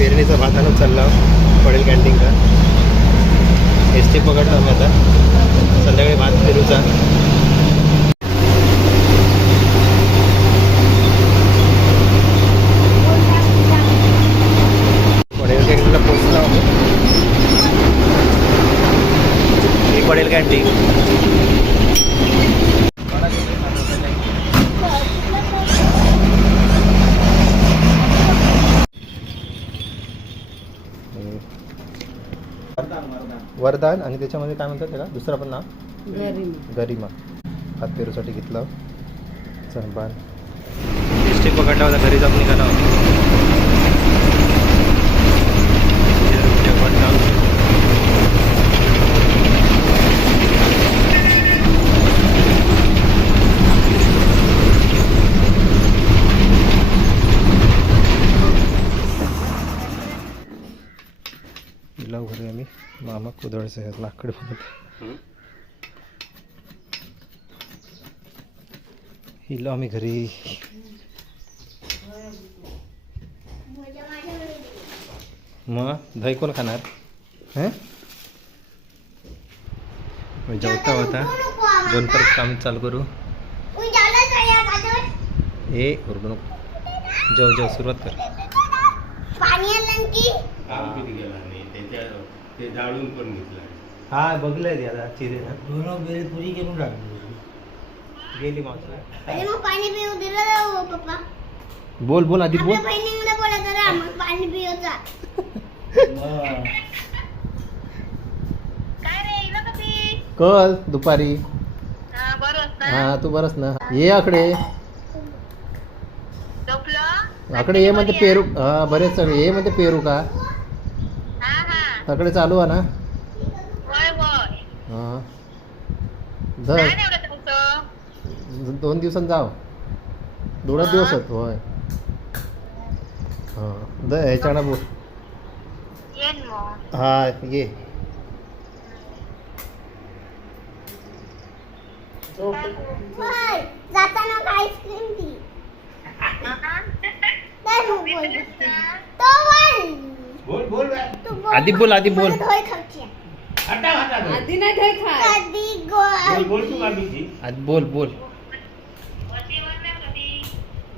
पेरणीचा भात आणून चालला पडेल कॅन्टीनचा एस टी पकडलो आम्ही आता. संध्याकाळी भात पेरूचा पडेल कॅन्टीनला पोचलो आम्ही ही पडेल कॅन्टीन वरदान आणि त्याच्यामध्ये काय म्हणतात त्याला? दुसरं पण नाव? गरिमा. हात पेरूसाठी घेतलं. चल बाण एस टी पकडला होता घरी जाऊन निघाला लाव घरी आम्ही मामा कुदळचे आहेत लाकड बनवत. हिला आम्ही घरी. मग दही कोण खाणार? हं? जेवता होता. दोन परत काम चालू करू. ए ओरडू नको. जेव जेव सुरुवात कर. पाणी ते जाळून पण घेतलं. हा बघलंय ते आता चिरे. दोन बेरी पुरी करून टाकली गेली मावशी. मग पाणी पिऊ दिलं जाऊ पप्पा. बोल बोल आधी बोल. आपल्या बोला मग पाणी पिऊचा. काय रे इला कधी कल दुपारी. हा हा तू बरस ना. ये आकडे. झोपलं? आकडे ये म्हणते पेरू. हा बरेच सगळे. ये म्हणते पेरू का? आकडे चालू आहे ना? होय होय. हा. काय धर नाही एवढं तुमचं दोन दिवसांनी जाव. दोनच हा? दिवस आहेत होय. हा. द ह्याच्यानं बोल. येन मग. हा ये. जाताना आईस्क्रीम ती. काय मग बोल तो बोल. बोल बोल. तू आधी बोल, आधी बोल. धोय खायची. हटा हटा बोल. आधी नाही खाय कधी बोल बोल तू बाबीजी आधी बोल बोल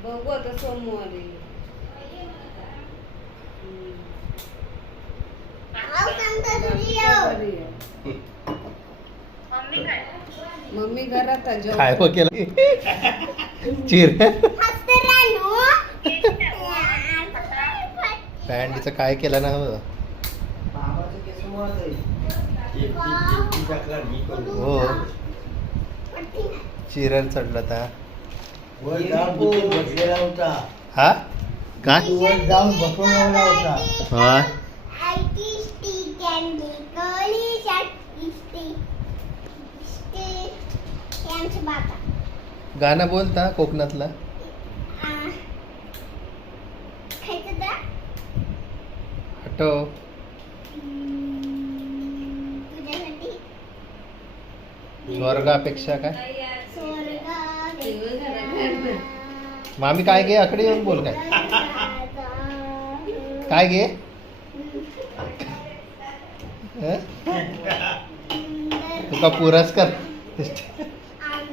बघू आता सोमवारी आव सांगता तुझी येऊ. बरी आहे. मम्मी घरात आहे, जेवण. काय हो केलं चिर हसते रानू. पॅन्टीचं काय केलं ना हो? हो. चिरल चढला होता. हा? काय हा? गाणं बोलता कोकणातला आ, खायचं का तुझ्यासाठी स्वर्गापेक्षा काय. मामी काय घे आकडे येऊन बोल काय. काय घे? तुका पुरस्कार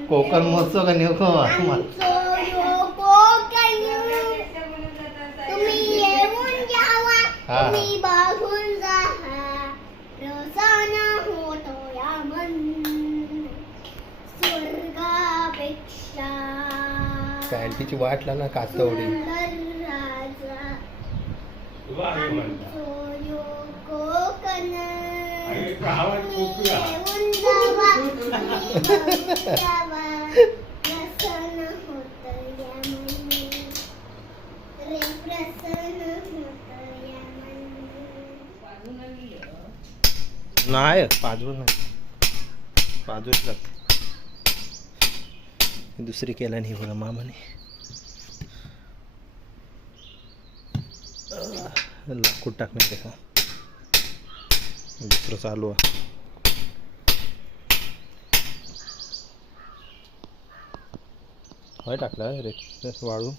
कोकण महोत्सव का नेऊ हा. तुम्ही बघून जा प्रसन्न होतो या मन स्वर्गापेक्षा पॅन्टीची वाटला ना कातवडी सुंदर राजा तुला आहे म्हणता आमचो यो कोकण अरे, गावात कोकिळा. येऊन जावा तुम्ही बघून जावा प्रसन्न होतं या मनी रे प्रसन्न होतं या मनी वाजून ना कासवडी. नाही. पाजून नाही पाजूच दुसरी केला नाही बघा मामाने. लाकूड टाकणे का? दुसरं चालू आहे. होय टाकला रे वाळू.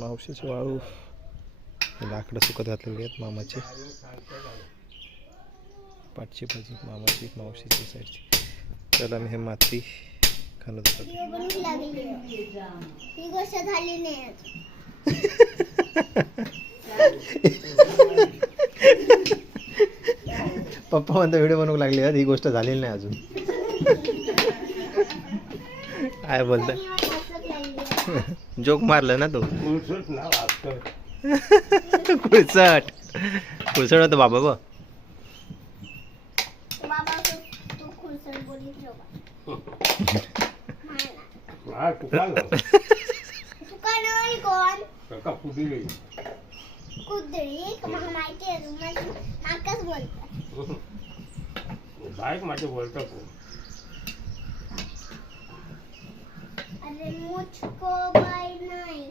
मावशीची वाळू. लाकडं सुकत घातलेली आहेत मामाची. पाठची भाजी मामाची मावशीची साईडची. त्याला मी हे माती खाणत होतो ही गोष्ट झाली नाही. पप्पा म्हणता व्हिडिओ बनवू लागली आहेत ही गोष्ट झालेली नाही अजून. काय आहे. जोक मारलं ना तो? कुळसट. कुळसट होतं बाबा बा. हा फुदिली कुदळी मला माहिती आहे माझे बोलतो कोण अरे मुझको बाय नाही.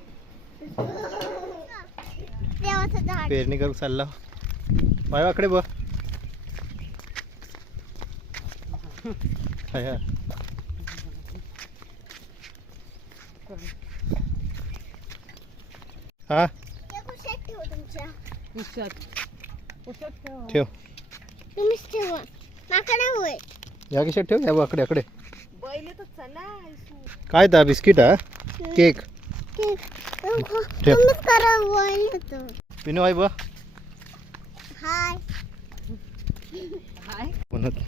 देवाचं झाड. पेरणी करू चालला. बघ. हा. हा ठेव तुमच्या. ठेव. तुम्हीच होय. या किशात ठेव या. काय दा बिस्किट हा? केक. ठेव. तुम्हीच करा होय होतं पिनू आई बघ. हाय. हाय. म्हणत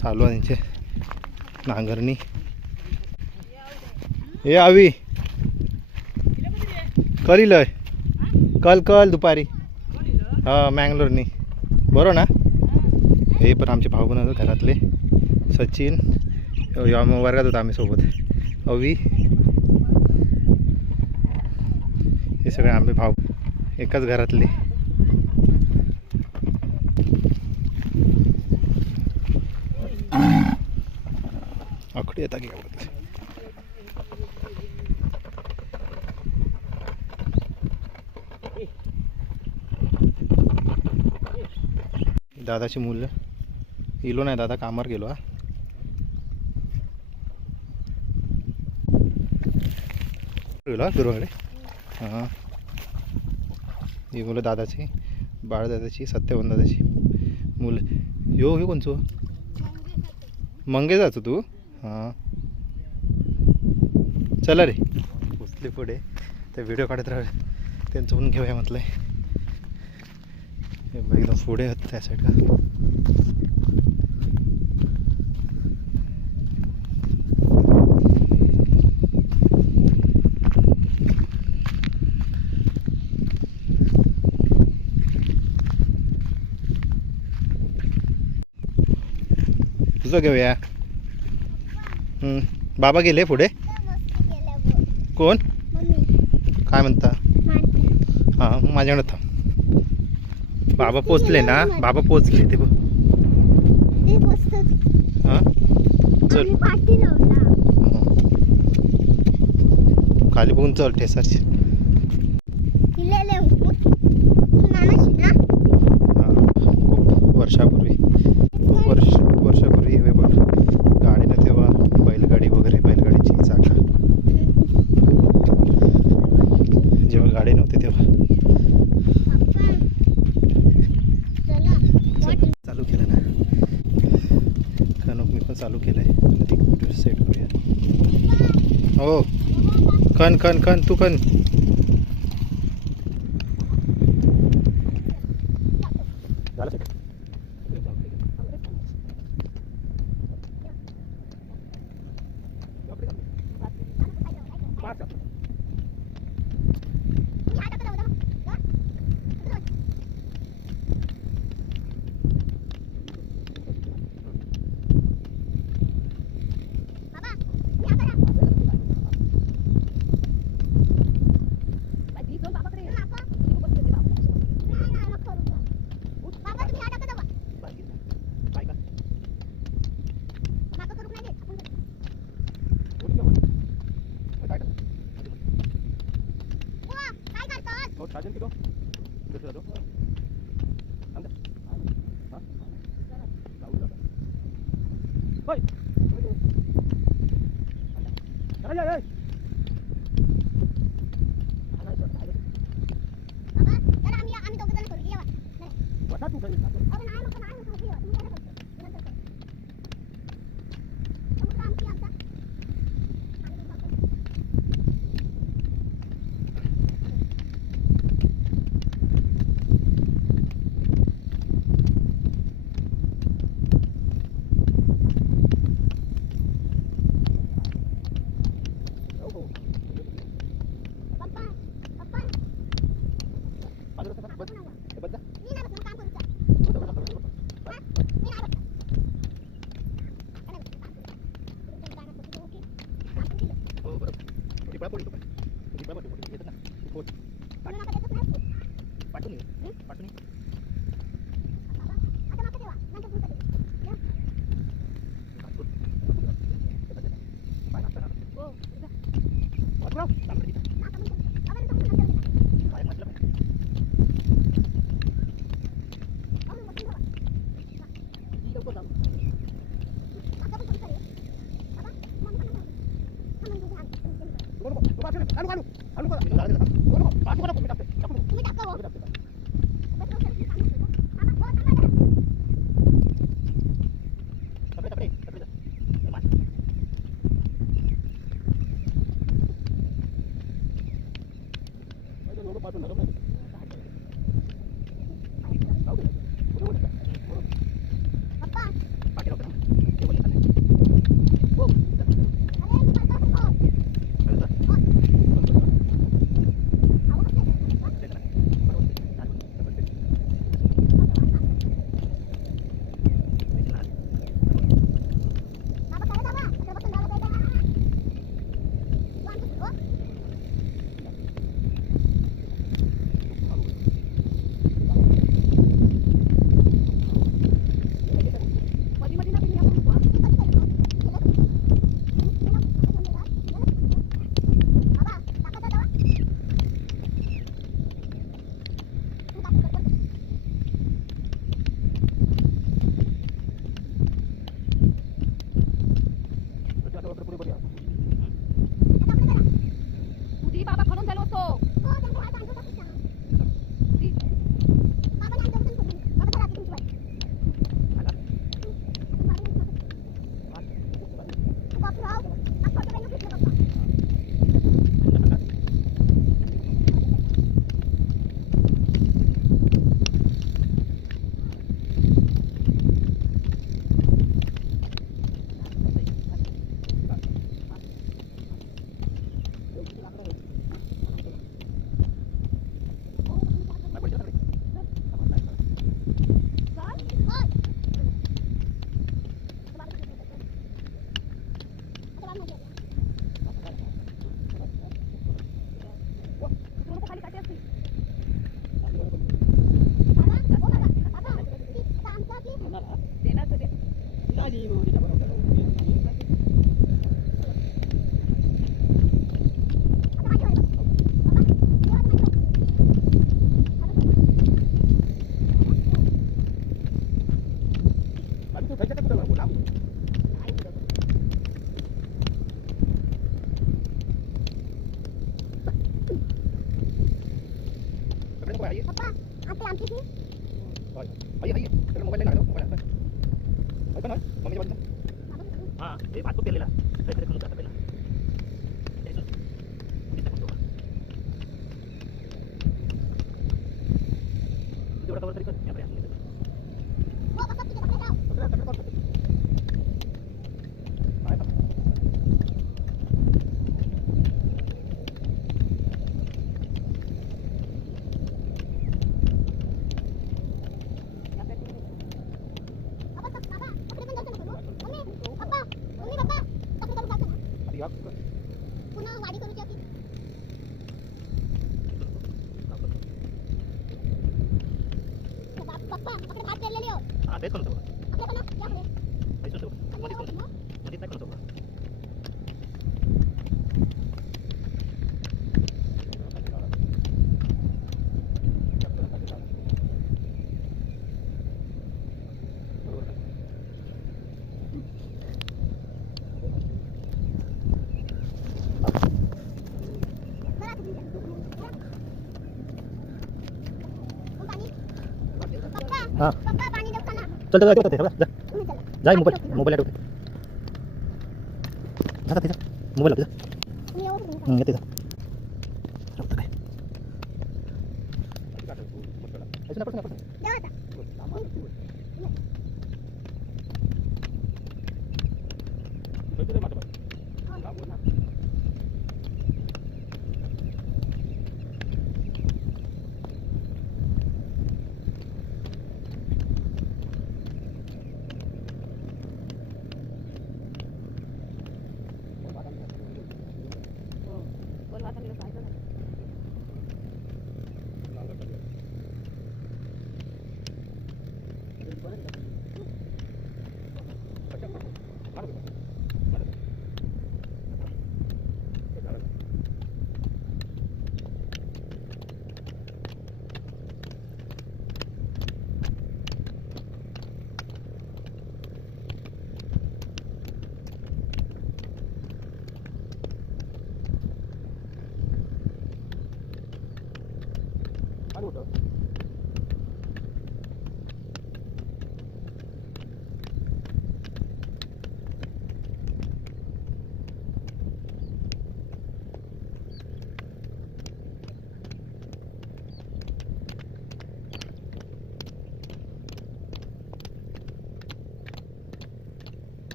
चालू आहे त्यांचे नांगरणी. ए आवी. करील कल कल दुपारी. हा मँगलोरनी. बरोबर ना? हे. पण आमचे भाऊ होते घरातले. सचिन वर्गात होतो आम्ही सोबत. अवी. हे सगळे आम्ही भाऊ. एकाच घरातले. आकडे येतात की काय दादाची मुलं. इलो नाही दादा कामावर गेलो हा. गेलो हां ही. मुलं दादाची बाळदादाची सत्यवन दादाची मुलं. यो हे कोणचं? मंगे जायचं तू? हां. चला रे. पोचले पुढे. ते व्हिडिओ काढत राह त्यांचं पण घेऊया म्हटलंय. एकदम पुढे होत त्या साईड का तुझं घेऊया. बाबा गेले पुढे? कोण? मम्मी. काय म्हणता? हां माझ्याकडे थांब. बाबा पोचले ना? बाबा पोचले ते बघ. हां? चल. खाली बघून चल ठेसारची kan kan tu kan. पुन्हा वाडी करूची होती पप्पा आपले भात केलेले हो आपल्या पण याकडे चल चल चल जा मोबाइल मोबाइल ऐड जा जा जा मोबाइल ऐड जा ये जा ऐसा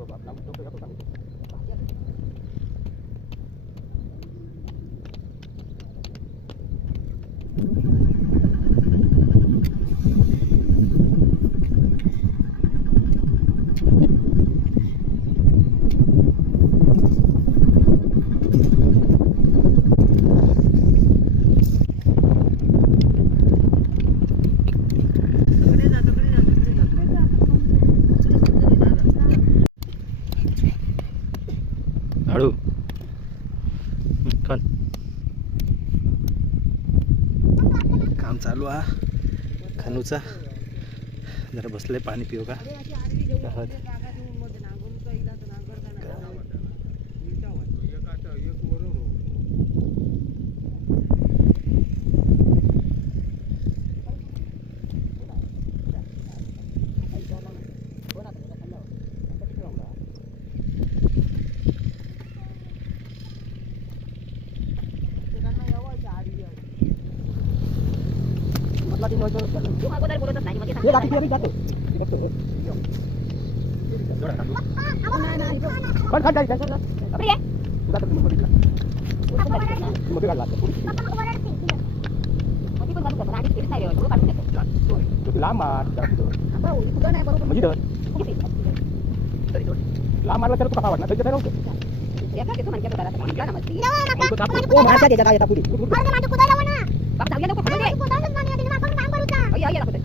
của hoạt động đầu tư bất động sản भाऊचा जरा बसलं पाणी पिऊ का? jatuh. Dia jatuh. Dia jatuh. Jangan takut. Mana ni? Kan kan dari sana. Apa ya? Kita tunggu dulu. Mau tinggal lah. Papa mau kemana sih? Tapi pun kamu kemana sih? Kita lihat dulu kan. Sudah lama. Tahu, itu kan yang baru. Mau jadi. Lama lah cara tukar kawan. Nanti kita tahu. Ya kan itu mana kita tarik. Mana masih? Jangan takut. Oh, mana saja jaga kita pulih. Kalau dia masuk kuda lawan. Lah. Bapak tahu dia nak kuda. Kuda lawan mana? Di mana? Kamu baru tahu. Oh iya iya lah, aku tahu.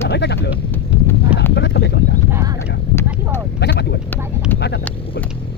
लागायचं टाकलं आपणच कमी कशा पाठीवर भारतात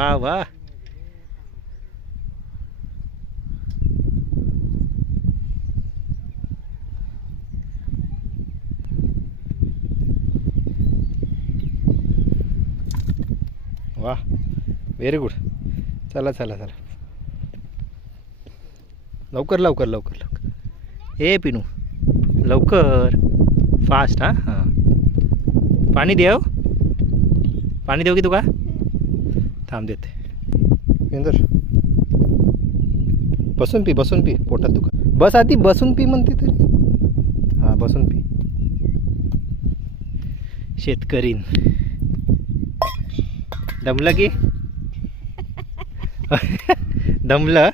वा वा. वा व्हेरी गुड चला चला चला. लवकर लवकर लवकर लवकर. ए पिनू लवकर. फास्ट हां हां. पाणी देव हो. पाणी देऊ की तुका? थांब देते. इंदर. बसून पी बसून पी पोटात तुका बस आधी बसून पी म्हणते तरी. हां बसून पी शेतकरीन. दमलं की? दमलं?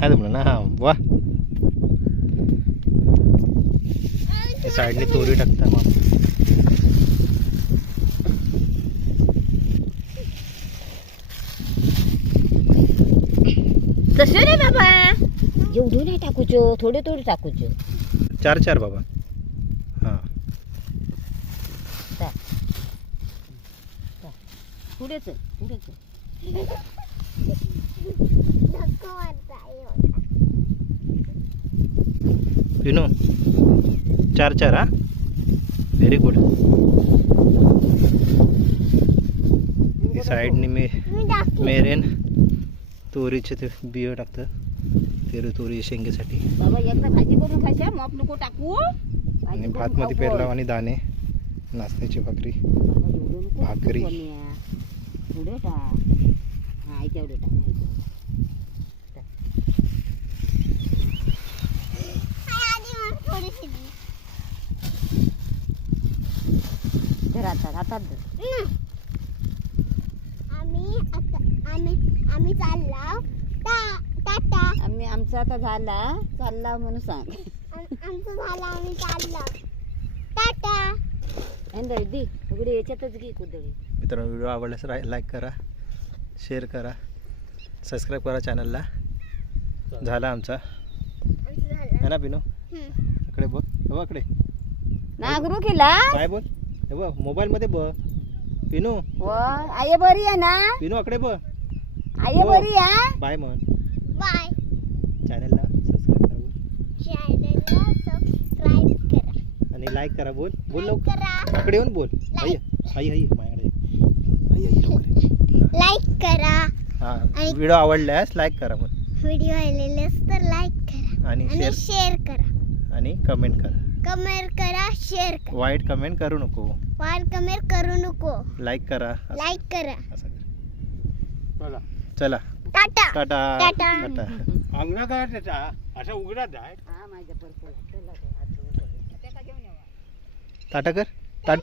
हा दमलं ना? हां वा. साईडने तोरी टाकता मग. तसं रे बाबा? एवढं नाही टाकूचो थोडे थोडे टाकूचो. चार चार बाबा. हां. पुढे चल पुढे चल. धक्का मारता एवढा. विनो चार चार हा. व्हेरी गुड साईडने मी मी टाकते. मेरेन. तोरीचे ते बियो टाकतं ते तोरी शेंगेसाठी. बाबा एकदा भाजी करून खायच्या मग नको टाकू. आणि भातमध्ये खाऊ पेरला पण. आणि दाणे नाचण्याची भाकरी. एवढं भाकरी. टाकू. हा एवढे टाक. धर हातात धर हम्म. आम्ही आता आम्ही आम्ही चालला टा टाटा आम्ही आमचा आता झाला चालला म्हणून सांग. आम- आमचं झालं आम्ही चाललो. टाटा. दी उघडी याच्यातच घे कुदळी. मित्रांनो व्हिडिओ आवडल्यास लाईक करा शेअर करा सबस्क्राईब करा चॅनलला. झाला आमचा. आमचं झालं. है ना पिनो हम्म. इकडे बघ हे बघ इकडे. नागरू केला? काय बोल? हे बघ मोबाईलमध्ये बघ. पिनू व आई बरी आहे ना? पिनू इकडे बघ. आई हो. बरी आहे? बाय म्हण. बाय चॅनलला सबस्क्राईब करा बोल चॅनलला सबस्क्राईब करा आणि लाईक करा बोल. बोल लवकर. करा. इकडे येऊन बोल. आई आई आई माझ्याकडे. लाईक करा. हां व्हिडिओ आवडल्यास लाईक करा मग व्हिडिओ आलेले तर लाईक करा. आणि शेअर करा. आणि कमेंट करा. कमेंट करा शेअर करा. वाईट कमेंट करू नको. वार कमेंट करू नको. लाईक करा. लाईक करा. असं करा. चला. टाटा. टाटा. टाटा. टाटा. अंगणा काय त्याचा? असा उघडा जाय हा माझ्या पर्सला. चाल.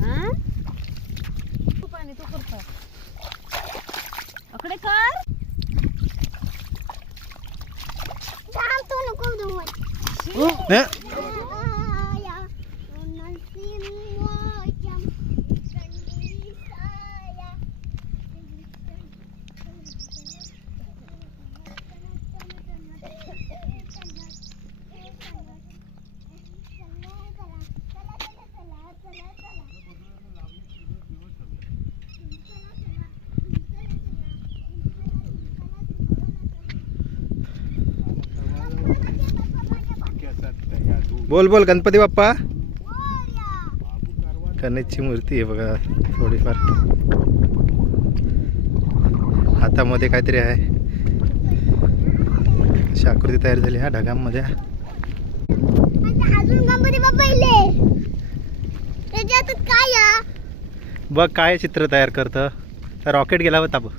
हा? तू पाणी तू करतो अकडे कर थांब, तू नको देऊ मला. ने? आया, नरसिंहाच्या कंदिसाया. बोल बोल गणपती बाप्पा. गणेशची मूर्ती आहे बघा थोडीफार. हातामध्ये काहीतरी आहे. अशी आकृती तयार झाली ह्या ढगांमध्ये? बघ काय चित्र तयार करतं. रॉकेट गेला होता बघ